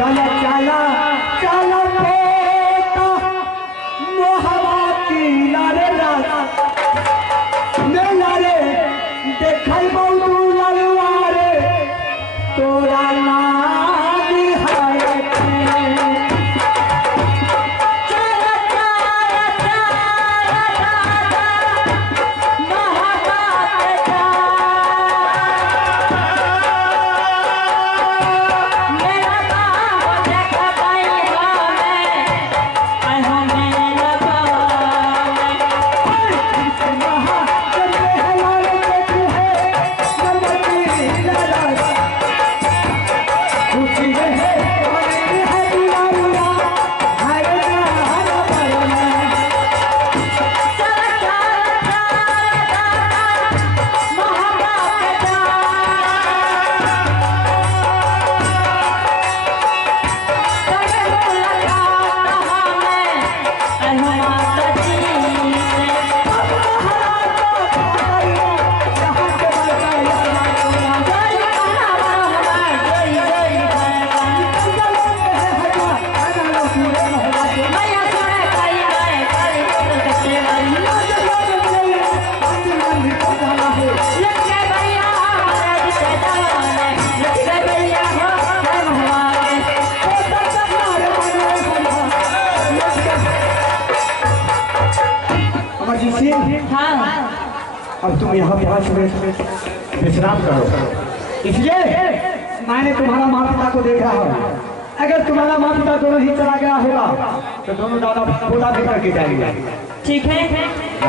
चला चला चला पोता मोहवा की लारे मेला रे देखल बहु ललवारे तोरा नाम है अब तुम यहाँ पाँच मिनट विश्राम करो। इसलिए मैंने तुम्हारा माता पिता को देखा है। अगर तुम्हारा माता पिता दोनों ही चला गया होगा तो दोनों दादा पोता भी करके जाएंगे। ठीक है,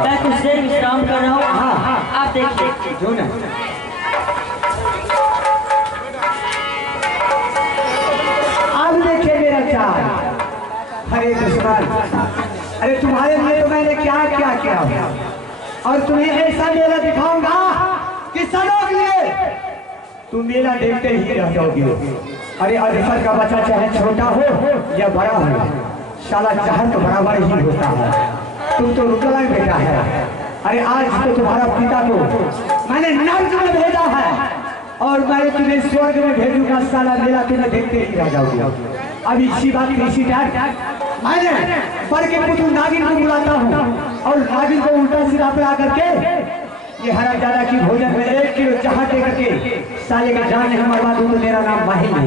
मैं कुछ देर विश्राम कर रहा हूँ। हाँ हाँ आप देखिए जो ना अब देखिए मेरा चाल। हरे दुश्मन, अरे तुम्हारे लिए तो मैंने क्या क्या किया और तुम्हें ऐसा मेला दिखाऊंगा कि सनों के लिए तुम मेला देखते ही रह जाओगे। अरे अधिकार का बच्चा चाहे छोटा हो या बड़ा हो, साला चाहे तो बराबर ही होता है। तुम तो रुकला बेटा है। अरे आज तो तुम्हारा पिता को मैंने नर्क में भेजा है और मैं तुम्हें स्वर्ग में भेजूंगा। साला मेला तुम्हें देखते ही रह जाओगे। अब इसी बात की इसी मैंने पर के पुतु नागिन को बुलाता हूँ और नागिन को उल्टा सिरा पे आकर के ये हरामजादा की भोजन में 1 किलो चाह दे करके साले का जान नहीं मरवा दूं तो मेरा नाम माहिल है।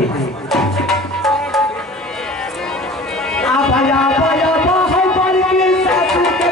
आप आया बाहुबल के साथ के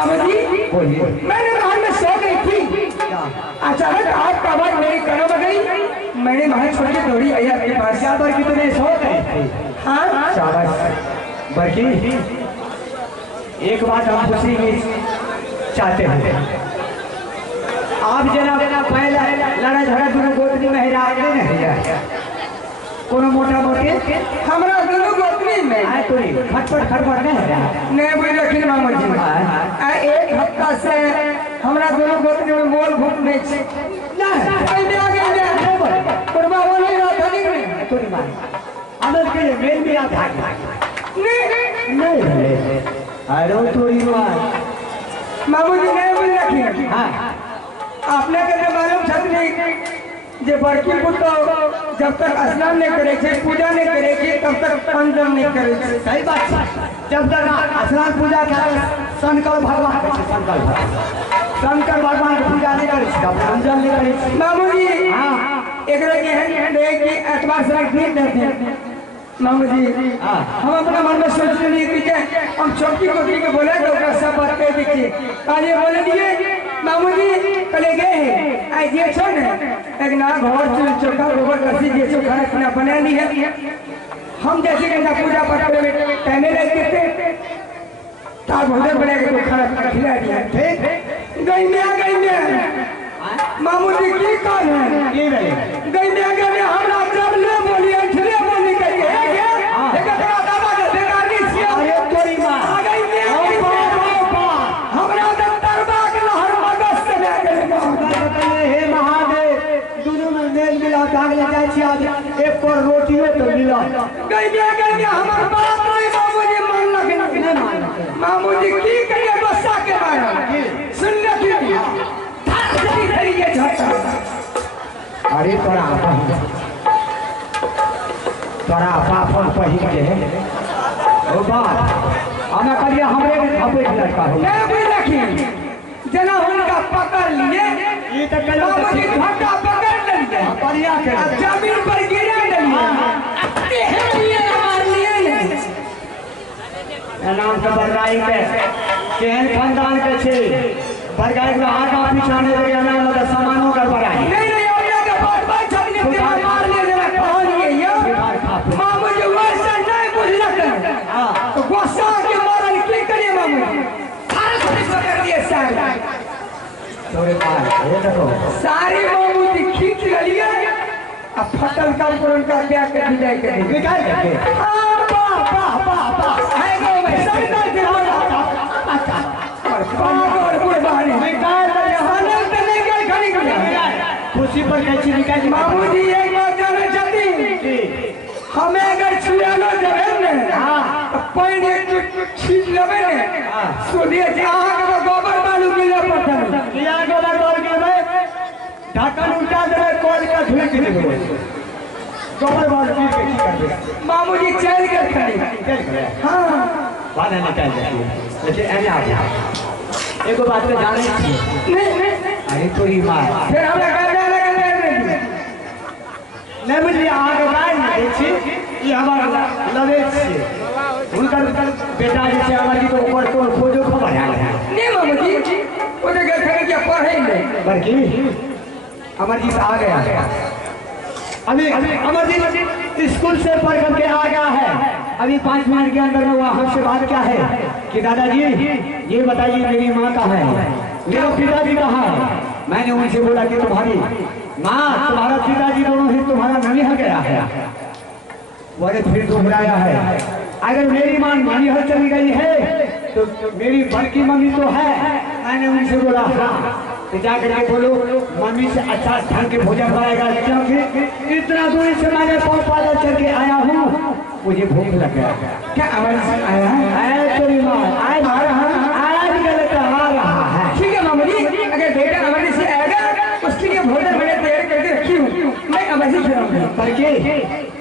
मामू जी बोलिए। मैंने महल में सो गई थी, अचानक आपका आवाज मेरे कानों में गई। मैंने महल छोड़ के दौड़ी आई आपके पास। क्या बरकी तुमने सो गए थे? हाँ शाबाश बरकी, एक बात हम पूछनी चाहते हैं। आप जनाब पहले लड़ा झगड़ा दोनों गोतनी में हेरा कोनो मोटा मोटी हमरा दोनों गोतनी में खटपट खटपट नहीं बुझ रखी मामू जी। एक हफ्ता से हमरा दोनों गोतनी में मोल घूम नहीं छे। पहले आ गए ने करवा वो नहीं रहा था नहीं आदत के लिए मेल भी आता नहीं अरे थोड़ी बात मामू जी नहीं बुझ रखी। हाँ आपने के मालूम छतनी जे बड़की पुतो जब तक स्नान नहीं करे छे, पूजा नहीं करे छे, तब तक पंचम नहीं करे छे। सही बात है। जब तक स्नान पूजा करे शंकर भगवान शंकर भगवान की पूजा नहीं करे तब पंचम नहीं करे। मामू जी हाँ एक रही है कि एतवार से ठीक देते हैं मामू जी। हम अपना मन में सोच लिए कि हम छोटी कोटी के बोले तो सब बात कह दीजिए। आज ये बोले दिए मामू जी कले गए आई जे छो ने एक ना घर चूल चौका गोबर कसी जे छो खाना पीना बना ली है। हम जैसे कि पूजा पाठ में टाइम लगते थे तार भोजन बना के खाना खिला दिया। ठीक गई में आ गई में मामू जी की कौन है ये रहे गई में आ गई में हमरा जब ले बोली अंठले बोली कहिए एक तेरा दादा के बेकार नहीं छिया। अरे तोरी मां आ गई में हमरा दरबार के लहर मगज से ले गई। हे महादेव दोनों में मेल मिला भाग ले जाए छी आज एक पर रोटियो तो मिला गई में हमर बात नहीं मामू जी मान लगे नहीं मान मामू जी की करिए गुस्सा के मारा सुन ले की थारी थारी के झटका। अरे तोरा आपा पहिन के ओ बात हमें करिए हमरे खपे लड़का हो मैं भी रखी जना उनका पकड़ लिए ये तो कल मामू जी झटका पकड़ लेंगे बढ़िया के जमीन पर गिरा देंगे मार लिए नाम तो बरगाई के केहन खानदान के छे बरगाई में आगा पिछाने लगे ना मतलब सामानों का बरगाई नहीं अपने के बात छपने के मार लिए जरा कौन ये मामू जी वैसे नहीं बुझलक तो गुस्सा के मारन की करिए मामू सारे पकड़ दिए सारे तोरे पास ये देखो सारी मामू जी खींच लिए अब फटल का पुरन का क्या कर विदाई कर निकाल के है गो मैं सरदार के हो अच्छा और कुर्बानी निकाल खाना तो नहीं गए खड़ी कर खुशी पर कैसी निकाल मामू जी एक बात जाने चाहती हमें अगर छुआलो जबे ने पहले छीट लेबे ने सुनिए जे आहा के गोबर बालू मिले पड़ता लिया गोबर तोड़ के भाई ढक्कन उल्टा दे कोल का धुल के दे गोबर बालू की करबे मामू जी चल के खड़ी हां बात निकाल दे लेकिन एने आ गया एगो बात तो जाने छी नहीं अरे तोरी मां फिर हमरा कर जाने के नहीं मुझे आगे बाहर नहीं छी ये हमारा लवे छी उनका बेटा जैसे हमारी तो ऊपर तो खोजो खबर है नहीं मामू जी वो तो घर खड़े क्या पढ़े नहीं बल्कि अमरजीत आ गया अभी अमरजीत स्कूल से पढ़ करके आ गया है। अभी 5 मिनट के अंदर में वह हमसे बात क्या है कि दादाजी ये बताइए मेरी माँ कहाँ है, मेरा पिताजी कहाँ है। मैंने उनसे बोला कि तुम्हारी माँ तुम्हारा पिताजी दोनों ही तुम्हारा ननिहाल गया है। बोले फिर दोहराया है अगर मेरी माँ ननिहाल चली गई है तो मेरी बड़की मम्मी तो है। मैंने उनसे बोला हाँ तो जाकर के बोलो मम्मी से अच्छा ढंग के भोजन बनाएगा क्योंकि इतना दूर से मैंने पाँव पैदल चल के आया हूँ मुझे भूख लग गया। क्या आवाज आया तेरी माँ आज गलत आ रहा है। ठीक है मामू जी अगर बेटा अवधि से आएगा उसके लिए भोजन मैंने तैयार करके रखी हूँ मैं अवधि खिलाऊंगा। करके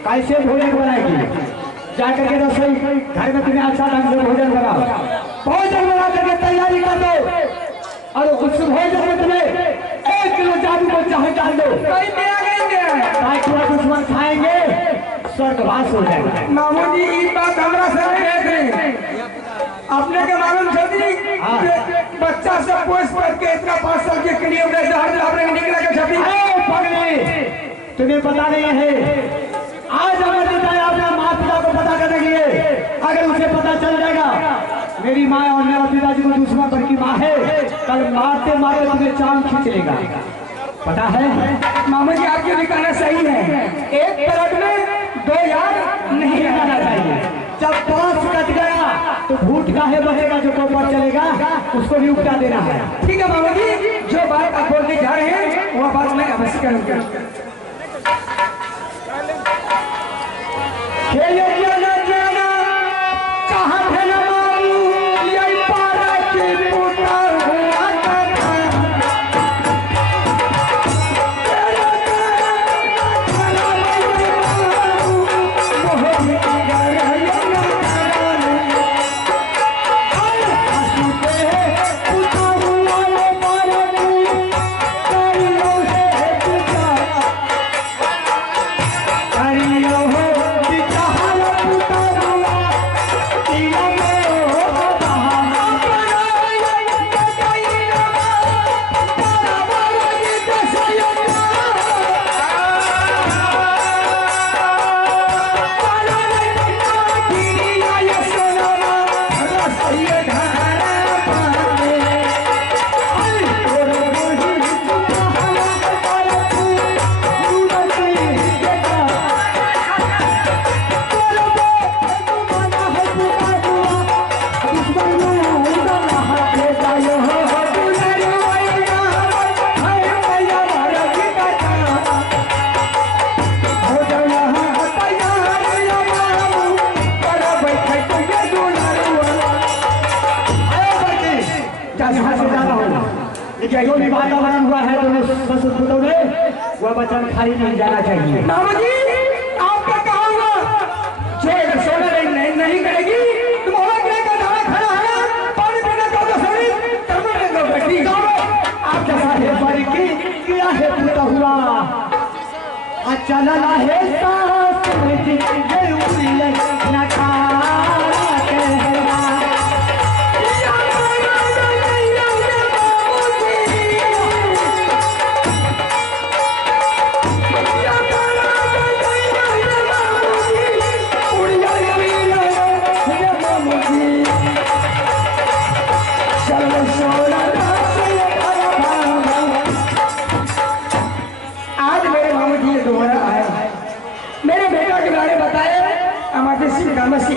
कैसे भोजन बनाएगी जाकर के रसोई घर में तुम्हें अच्छा ढंग से भोजन बनाओ भोजन बना करके तैयारी कर दो और उस भोजन में तुम्हें 1 किलो जादू को चाहे डाल दो ताकि वह दुश्मन खाएंगे स्वर्गवास हो जाएगा। मामू जी ये बात हमारा सर देख रहे अपने के मालूम छथी पोस्ट करके इतना 5 साल के लिए उन्हें जहर आपने निकला के छपी पगले तुम्हें पता नहीं है आज अमर नेता है अपने माँ पिता को पता करने के लिए अगर उसे पता चल जाएगा मेरी माँ और मेरा पिताजी को दुश्मन पर की माँ है कल मारते मारे तुम्हें चांद खींच लेगा पता है मामा जी आपके भी कहना सही है एक पलट में 2 यार नहीं जाना चाहिए जब पांच कट गया तो भूत काहे बनेगा जो कोपर चलेगा उसको भी उपटा देना है ठीक है मामा जी जो बात आप बोलने जा रहे हैं वह बात मैं अवश्य करूंगा खेले जाना जाना कहाँ थे न मालूम यही पारा के पुता हुआ करता तेरा तेरा मोहब्बत का रहना पुता हुआ लो पारा करियो है पुता करियो हो जो भी वातावरण हुआ है दोनों ने वह वचन खाली नहीं जाना चाहिए मामा जी आपका कहा हुआ जो अगर सोना नहीं करेगी तुम और क्या का दाना खड़ा है पानी पीना का तो सही करने का बैठी आपके साथ बड़ी की किया है पूरा हुआ अच्छा ना है सास में ये उड़े ना खा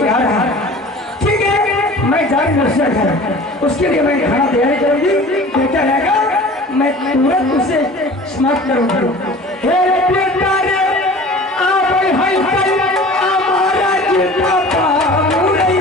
ठीक है मैं जारी नसीहत है उसके लिए मैं खाना तैयारी करूंगी बेटा रहेगा मैं तुरंत उसे समाप्त करूंगा हे बेटा रे आप हमारा जितना पाऊंगी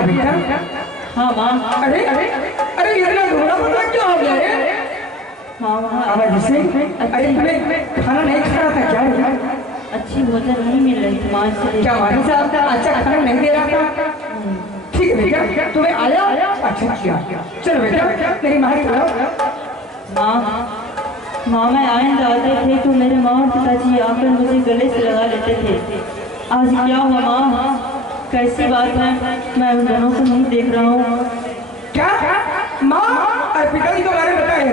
गया बेटा? हाँ माँ। अरे अरे अरे इतना दुबला पतला क्यों हो गया रे? हाँ माँ। आवाज से अरे तुम्हें खाना नहीं खाना था क्या यार? अच्छी भोजन नहीं मिल रही थी माँ, इसलिए। क्या वाली साहब अच्छा खाना नहीं दे रहा था? ठीक है बेटा, तुम्हें आया अच्छा किया। चलो बेटा मेरी माँ की माँ माँ, मैं आयन डालते थे तो मेरे माँ और पिताजी आकर मुझे गले से लगा लेते थे। आज क्या हुआ माँ? कैसी बात है? मैं उन दोनों को नहीं देख रहा हूँ। क्या माँ और पिताजी के बारे में बताए?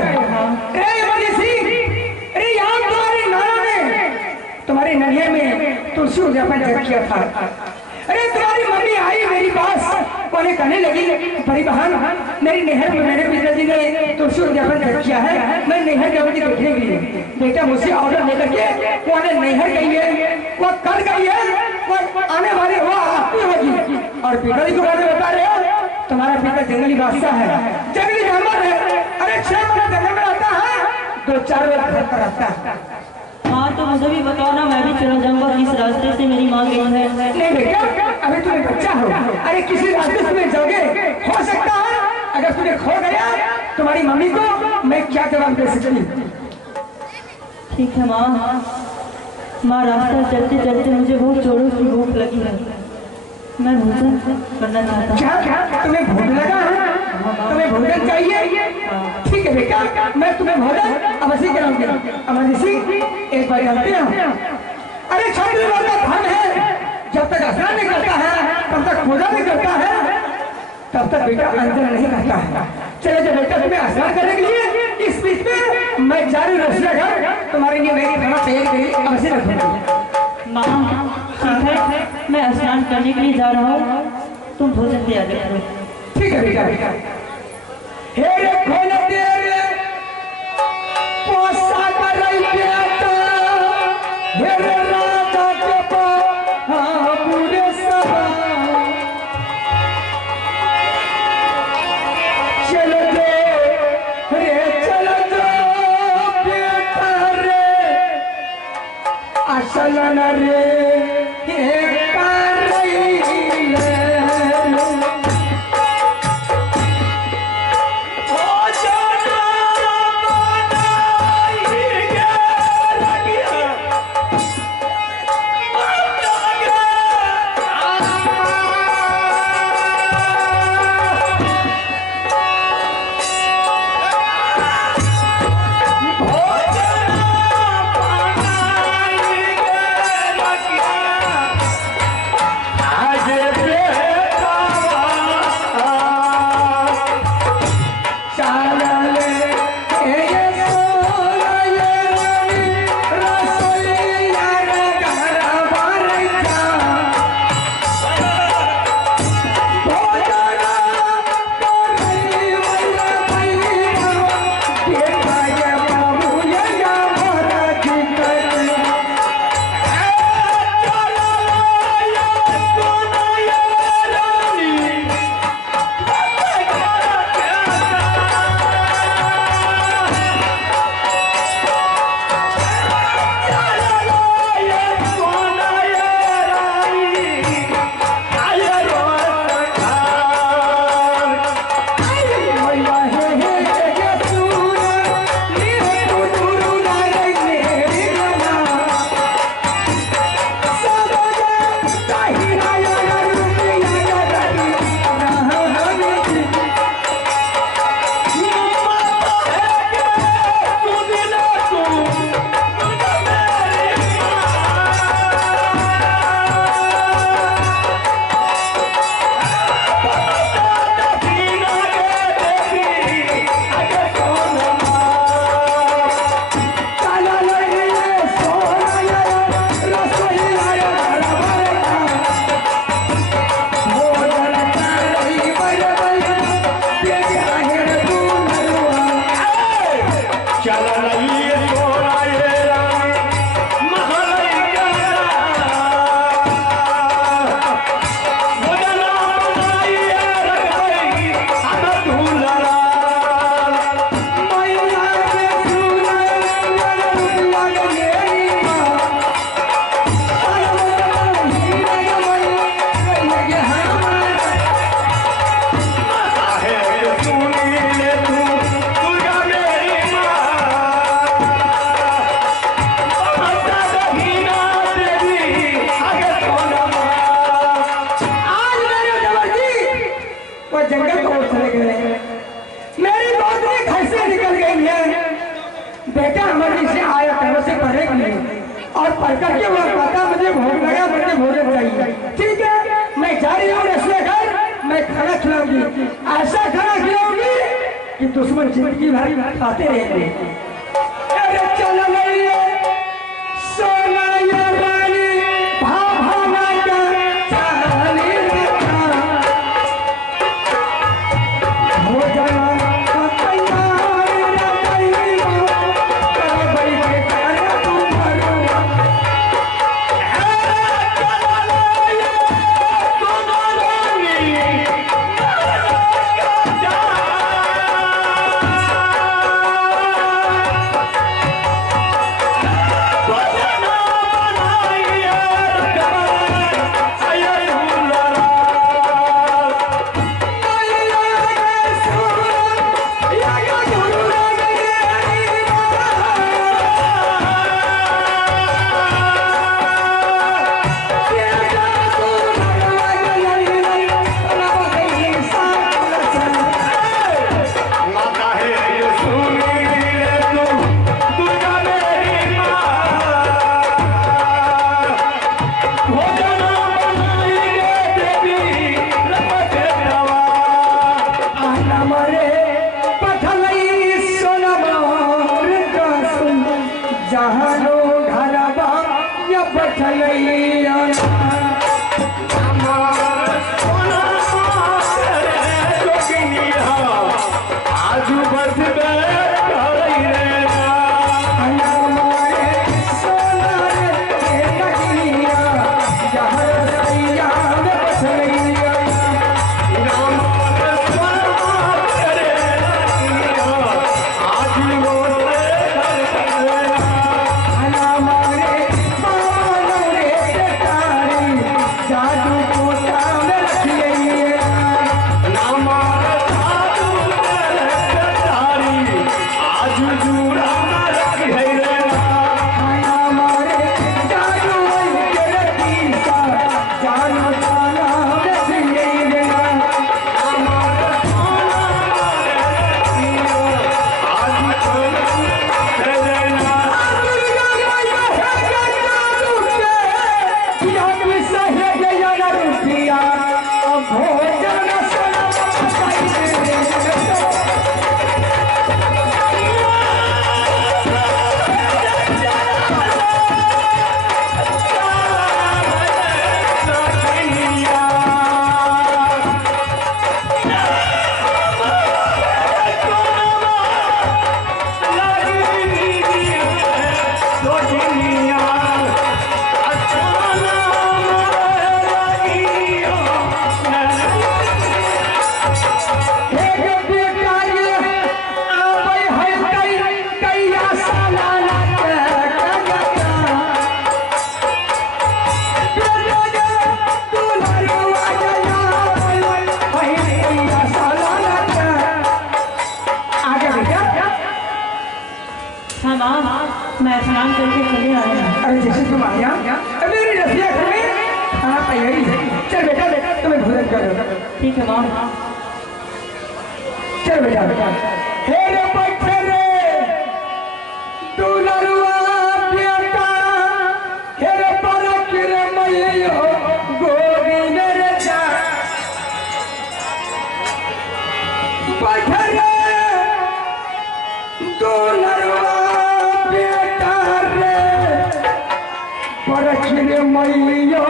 अरे यहाँ तुम्हारे नाना ने तुम्हारे ननिया में तुलसी उद्यापन जब किया था। अरे तुम्हारी मम्मी आई मेरी पास, उन्हें कहने लगी बड़ी बहन मेरी नहर में मेरे पिताजी ने तुलसी उद्यापन जब किया है, मैं नहर जाऊंगी देखने के लिए। बेटा मुझसे ऑर्डर लेकर के वो नहर गई है, वो कल गई है, वो आने वाली वो आती होगी। और पिताजी को बारे बता रहे हो तुम्हारा पिता जंगली बादशाह है, जंगली जानवर है। अरे 6 महीने जंगल में रहता है, 2-4 बार घर पर रहता है। हाँ तो मुझे भी बताओ ना, मैं भी चला जाऊंगा किस रास्ते से मेरी माँ गई है। नहीं बेटा, अभी तुम्हें बच्चा हो, अरे किसी रास्ते से तुम्हें जाओगे, हो सकता है अगर तुम्हें खो गया तुम्हारी मम्मी को मैं क्या जवाब दे सकती? ठीक है माँ। माँ रास्ता चलते चलते मुझे बहुत जोरों की भूख लगी है, मैं भोजन करना चाहता हूँ। क्या तुम्हें भूख लगा है? तुम्हें भोजन चाहिए? ठीक है बेटा, मैं तुम्हें भोजन अवश्य कराऊंगी। अमर सिंह एक बार जानते हैं, अरे छात्र का धन है, जब तक स्नान नहीं करता है तब तक पूजा नहीं करता है, तब तक बेटा अंदर नहीं करता है। चले जो बेटा तुम्हें स्नान करने के लिए इस बीच में मैं जारी रसिया घर तुम्हारे लिए मेरी खाना तैयार करी अवश्य रखूंगी। माँ ठीक है, मैं स्नान करने के लिए जा रहा हूँ, तुम भोजन तैयार करो। ठीक है बेटा। हे रे खोले तेरे पोसा करई बेटा, हे रे राजा के हाँ पूरे सभा चलो जो बेटा रे असल न रे वो जंगल को चले गए। मेरी गोदरी घर से निकल गई है। बेटा हमारे से आया करो से पढ़े कि नहीं, और पढ़ करके वो कहता मुझे भोग लगा, मुझे भोजन चाहिए। ठीक है, मैं जा रही हूँ रसोई घर, मैं खाना खिलाऊंगी, ऐसा खाना खिलाऊंगी कि दुश्मन जिंदगी भर खाते रहेंगे। अरे चलो नहीं सोना या रानी भावना का चाली रखा हो जाना मैं स्नान करके चले आया। अरे जैसे तुम आया मेरी रसिया घर में खाना तैयारी है। चल बेटा बेटा तुम्हें भोजन करो। ठीक है माँ। चल बेटा बेटा हे रे पत्थरे दुलरुआ बेटा हे रे परक रे मैयो गोरी मेरे जा पत्थरे दुलरुआ परखिरे मैयो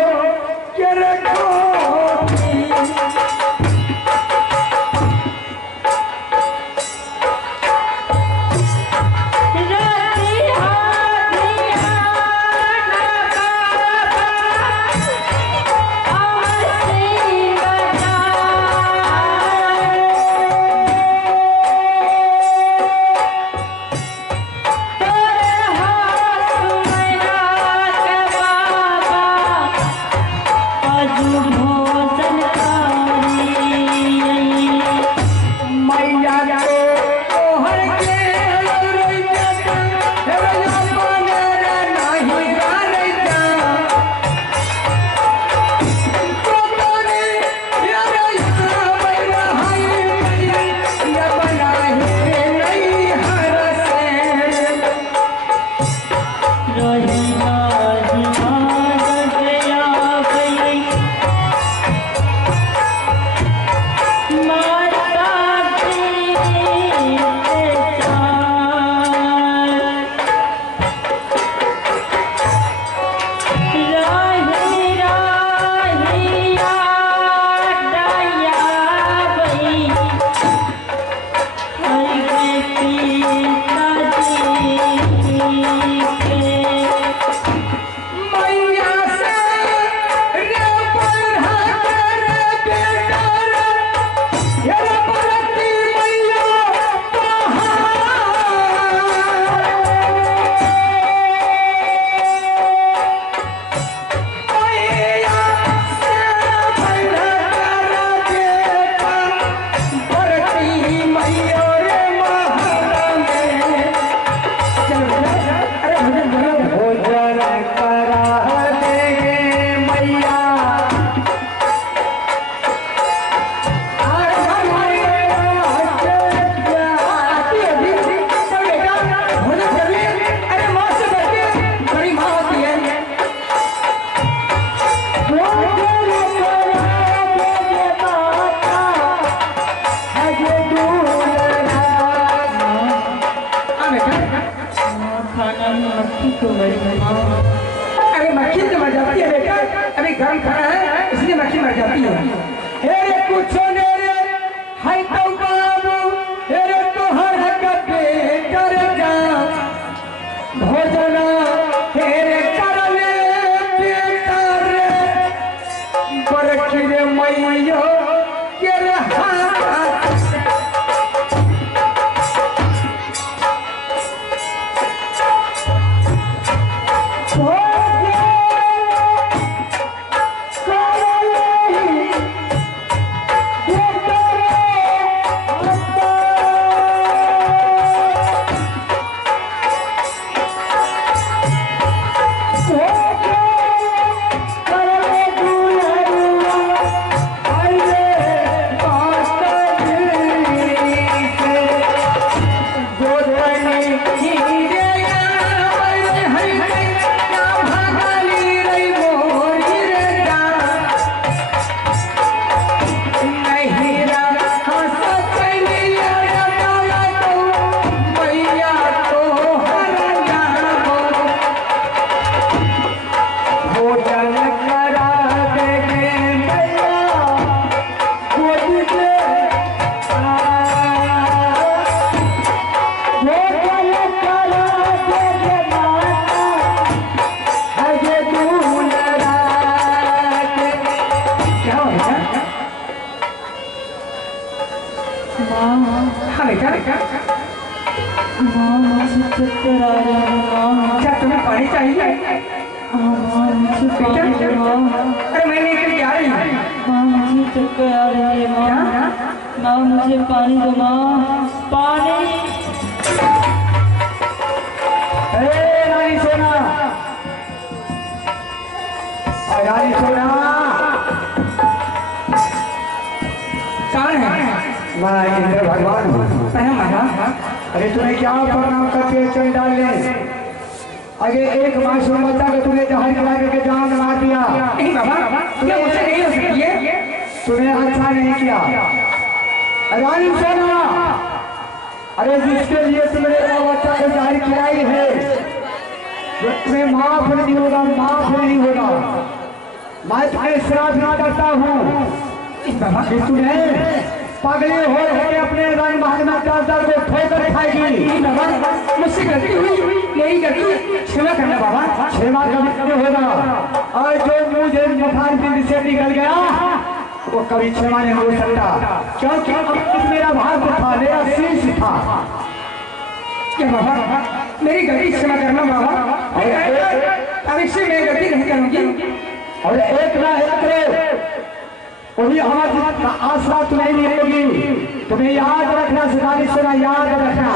के रखो बच्ची मर जाती है। हे रे कुछ ने रे है तो बाबू, हे रे तोहर कटे कर जा भोजना, हे रे करले बेटा रे बरखी रे मैयो के रे हाथ चक्कर आ रहा है माँ। क्या तुम्हें पानी चाहिए? माँ मुझे पानी दो माँ। अरे मैं लेकर जा रही हूँ। माँ मुझे चक्कर आ रही है माँ। माँ मुझे पानी दो माँ, पानी। रानी सोना, रानी सोना, कौन है? मैं इंद्र भगवान हूँ। अरे तुम्हें क्या प्रणाम करके चल डालने? अरे एक मासूम बच्चा को तुमने जहर खिला के जान मार दिया। नहीं बाबा, ये मुझसे नहीं हो सकती है। तुम्हें अच्छा नहीं किया रानी सोना। अरे जिसके लिए तुमने वो बच्चा को जहर खिलाई है, जो तुम्हें माफ नहीं होगा, माफ नहीं होगा। मैं तुम्हें श्राप ना करता हूँ कि तुम्हें पागली हो के अपने रंग भागना चाहता को ठोकर खाएगी। मुझसे गलती हुई, नहीं गलती, क्षमा करना बाबा। क्षमा कभी होगा, और जो मुझे बुखार दिल से निकल गया वो कभी क्षमा नहीं हो सकता, क्योंकि अब मेरा भाग था, मेरा शीश था। क्या बाबा, मेरी गलती क्षमा करना बाबा। अब इससे मैं गलती नहीं करूंगी। और एक ना एक वही हमारी आशा तुम्हें मिलेगी। तुम्हें याद रखना, सिखानी सुना याद रखना।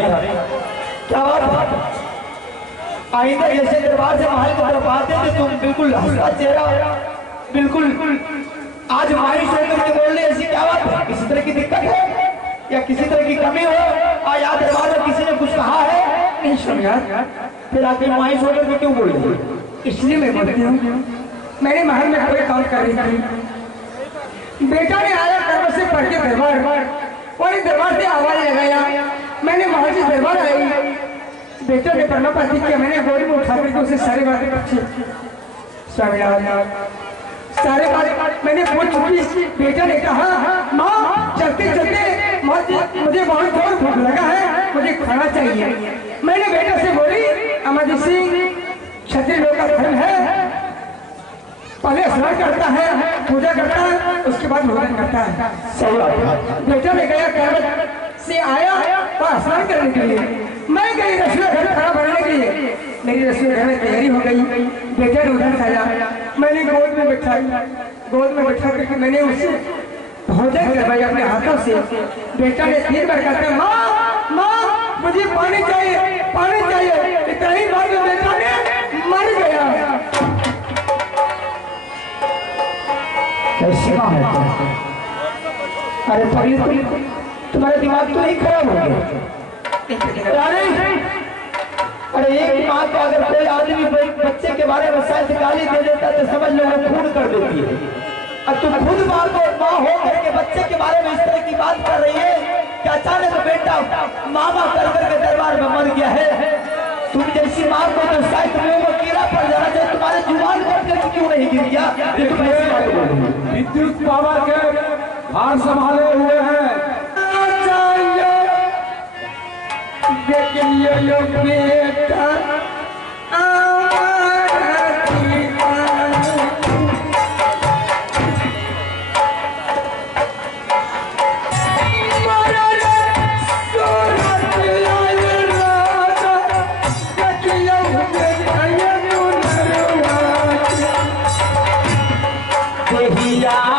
क्या बात है? आइंदा जैसे दरबार से महल की तरफ आते थे तुम बिल्कुल हंसता चेहरा, बिल्कुल आज मायूस होकर के बोल रहे, ऐसी क्या बात है? किसी तरह की दिक्कत है या किसी तरह की कमी हो? आज याद दरबार में किसी ने कुछ कहा है? नहीं समझा। फिर आके मायूस होकर के क्यों बोल रही? इसलिए मैं बोलती हूँ, मैंने महल में कोई काम कर रही थी, बेटा ने आया कर्म से पढ़ के दरबार, और दरबार से आवाज लगाया, मैंने महल से दरबार आई, बेटा ने करना पाती किया, मैंने गोली में उठा करके उसे सारे बातें पूछी, सारे बातें मैंने पूछ चुकी। बेटा ने कहा माँ चलते चलते मुझे बहुत जोर भूख लगा है, मुझे खाना चाहिए। मैंने बेटा से बोली अमर सिंह क्षत्रिय लोग का धर्म है, पहले स्नान करता है, पूजा करता है, उसके बाद भोजन करता है। सही बात है। बेटा ने गया कर्म से आया और स्नान करने के लिए, मैं गई रसोई घर खाना बनाने के लिए, मेरी रसोई घर में तैयारी हो गई, बेटा ने उधर खाया, मैंने गोद में बैठा करके मैंने उससे भोजन करवाया अपने हाथों से। बेटा ने 3 बार कहते माँ माँ मुझे पानी चाहिए, पानी चाहिए, इतना ही बात में बेटा ने मर गया। कैसे है? अरे पगली तुम्हारा दिमाग तो नहीं खराब हो गया? अरे एक माँ को अगर कोई आदमी बच्चे के बारे में शायद गाली दे देता तो समझ लो वो खून कर देती है। अब तुम खुद माँ हो करके बच्चे के बारे में इस तरह की बात कर रही है कि अचानक बेटा मामा कर करके दरबार में मर गया है। तुम जैसी माँ को तो शायद मुंह में कीड़ा पड़ जाना चाहिए, तुम्हारे जुबान पर करके क्यों नहीं गिर गया? ये तुम ऐसी बात बोल रही हो। विद्युत पावर के भार संभाले हुए हैं। देखिए बेटा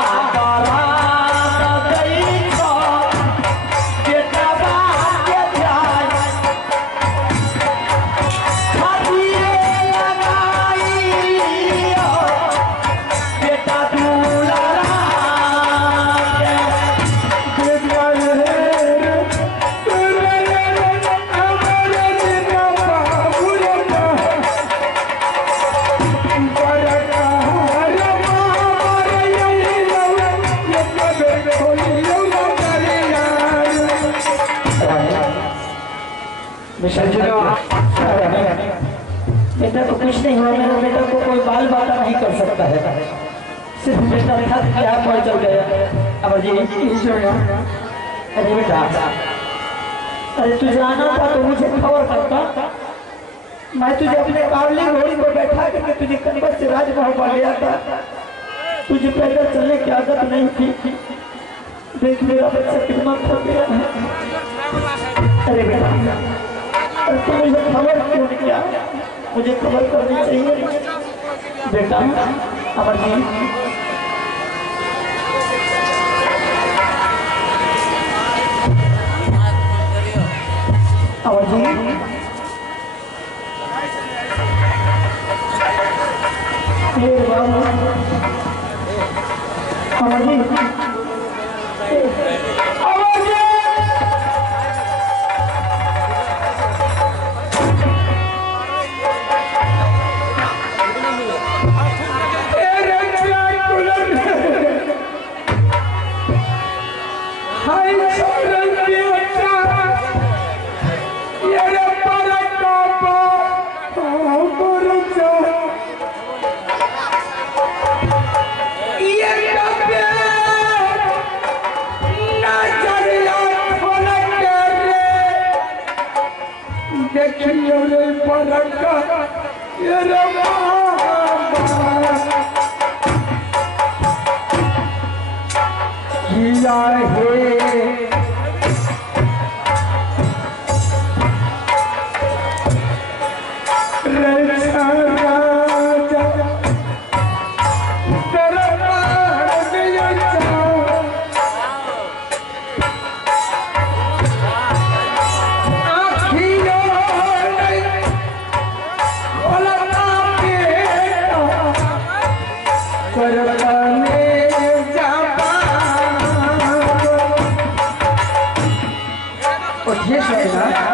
बेटा को कुछ नहीं हुआ, मेरे बेटा को कोई बाल बाता नहीं कर सकता है, सिर्फ बेटा थक गया पड़ चल गया। अमर जी अरे बेटा, अरे तुझे आना था तो मुझे खबर करता, मैं तुझे अपने कावली घोड़ी को बैठा करके तुझे कनबत से राजमहल पर ले आता। तुझे पैदल चलने की आदत नहीं थी, देख मेरा बच्चा कितना थक गया है। अरे बेटा, तो मुझे खबर क्यों नहीं किया? मुझे खबर करनी चाहिए बेटा। अमर जी अमर जी अमर जी करतने जापान। उठिए सोएगा